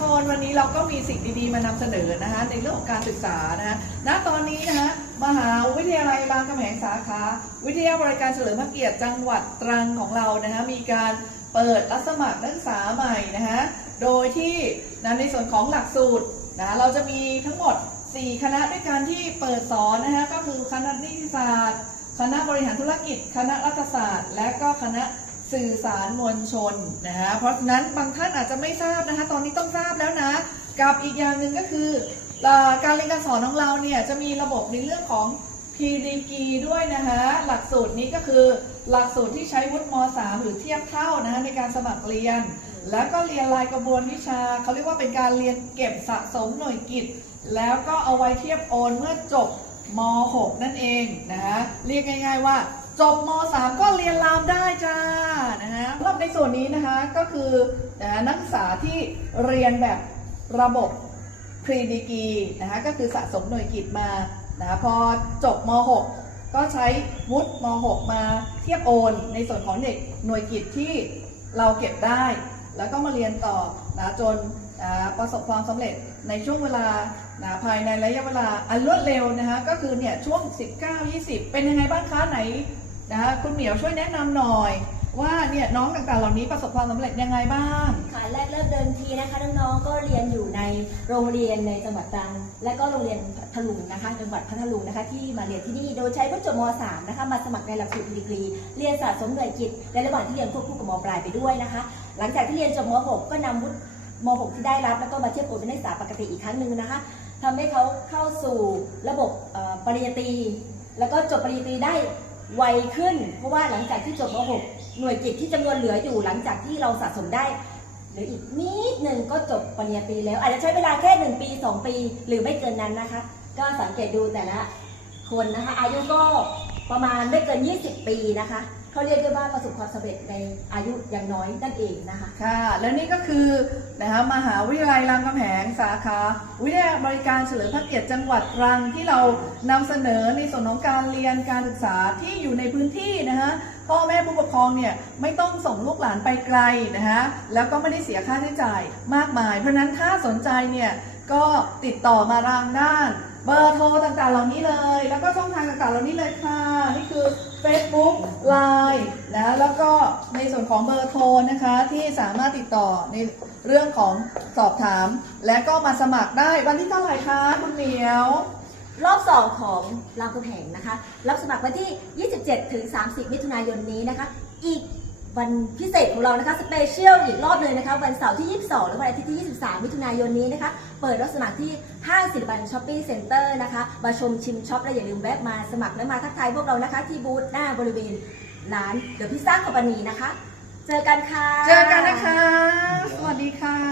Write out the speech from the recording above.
คนวันนี้เราก็มีสิ่งดีๆมานำเสนอนะคะในเรื่องของการศึกษานะคะณตอนนี้นะคะมหาวิทยาลัยรามคำแหงสาขา วิทยาบริการเฉลิมพระเกียรติจังหวัดตรังของเรานะคะมีการเปิดรับสมัครนักศึกษาใหม่นะคะโดยที่นะในส่วนของหลักสูตรนะเราจะมีทั้งหมด 4 คณะด้วยกันที่เปิดสอนนะคะก็คือคณะนิติศาสตร์ คณะบริหารธุรกิจ คณะรัฐศาสตร์ และก็คณะ สื่อสารมวลชนนะฮะเพราะฉะนั้นบางท่านอาจจะไม่ทราบนะคะ ตอนนี้ต้องทราบแล้วนะ กับอีกอย่างหนึ่งก็คือการเรียนการสอนของเราเนี่ยจะมีระบบในเรื่องของ PDG ด้วยนะคะหลักสูตรนี้ก็คือหลักสูตรที่ใช้วุฒิม .3 หรือเทียบเท่านะคะในการสมัครเรียน แล้วก็เรียนรายกระบวนวิชาเขาเรียกว่าเป็นการเรียนเก็บสะสมหน่วยกิจ แล้วก็เอาไว้เทียบโอนเมื่อจบม .6 นั่นเองนะคะเรียกง่าย ๆว่า จบม .3 ก็เรียนรามได้ ในส่วนนี้นะคะก็คือนะนักศึกษาที่เรียนแบบระบบพรีดีกีนะคะก็คือสะสมหน่วยกิจมานะะพอจบม .6 ก็ใช้วุฒิม .6 มาเทียบโอนในส่วนของเด็กหน่วยกิจที่เราเก็บได้ แล้วก็มาเรียนต่อนะจนประสบความสำเร็จในช่วงเวลานะภายในระยะเวลาอันรวดเร็วนะคะก็คือเนี่ยช่วง 19-20 เป็นยังไงบ้างคะไหนนะคะคุณเหมียวช่วยแนะนำหน่อย ว่าเนี่ยน้องต่างๆ เหล่านี้ประสบความสำเร็จยังไงบ้าง ค่ะแรกเริ่มเดิมทีนะคะน้องๆก็เรียนอยู่ในโรงเรียนในจังหวัดตรังและก็โรงเรียนพัทลุงนะคะ จังหวัดพัทลุงนะคะที่มาเรียนที่นี่โดยใช้วุฒิจบม .3 นะคะมาสมัครในหลักสูตรดีกรีเรียนสะสมหน่วยกิจในระหว่างที่เรียนควบคู่กับมปลายไปด้วยนะคะ หลังจากที่เรียนจบม .6 ก็นำวุฒิม .6 ที่ได้รับแล้วก็มาเทียบโอนเป็นนักศึกษาปกติอีกครั้งหนึ่งนะคะทำให้เขาเข้าสู่ระบบปริญญาตรีแล้วก็จบปริญญาตรีได้ ไวขึ้น เพราะว่าหลังจากที่จบม .6 หน่วยกิจที่จำนวนเหลืออยู่หลังจากที่เราสะสมได้หรืออีกนิดหนึ่งก็จบปริญญาตรีแล้ว อาจจะใช้เวลาแค่ 1 ปี 2 ปี หรือไม่เกินนั้นนะคะ ก็สังเกตดูแต่ละคนนะคะ อายุก็ประมาณไม่เกิน 20 ปีนะคะ เขาเรียกได้ว่าประสบความสำเร็จในอายุอย่างน้อยนั่นเองนะคะ ค่ะ และนี่ก็คือนะคะมหาวิทยาลัยรามคำแหงสาขา วิทยาบริการเฉลิมพระเกียรติจังหวัดตรังที่เรานำเสนอในส่วนของการเรียนการศึกษาที่อยู่ในพื้นที่นะคะพ่อแม่ผู้ปกครองเนี่ยไม่ต้องส่งลูกหลานไปไกลนะคะแล้วก็ไม่ได้เสียค่าใช้จ่ายมากมาย เพราะนั้นถ้าสนใจเนี่ย ก็ติดต่อมาทางด้าน เบอร์โทรต่างๆ เหล่านี้เลย แล้วก็ช่องทางต่างๆ เหล่านี้เลยค่ะ นี่คือ Facebook Line นะแล้วก็ในส่วนของเบอร์โทรนะคะที่สามารถติดต่อในเรื่องของสอบถาม และก็มาสมัครได้วันที่เท่าไหร่คะคุณเหมียว รอบ2ของรามคำแหงนะคะ รับสมัครวันที่ 27 ถึง 30 มิถุนายนนี้นะคะ อีก วันพิเศษของเรานะคะสเปเชียลอีกรอบเลยนะคะ วันเสาร์ที่ 22 และวันอาทิตย์ที่ 23 มิถุนายนนี้นะคะ เปิดรับสมัครที่ห้างศิลปันช้อปปิ้งเซ็นเตอร์นะคะมาชมชิมช็อปและอย่าลืมแวะมาสมัครและมาทักทายพวกเรานะคะที่บูธหน้าบริเวณร้านเดอะพิซซ่าคอมพานีนะคะ เจอกันค่ะ เจอกันนะคะ สวัสดีค่ะ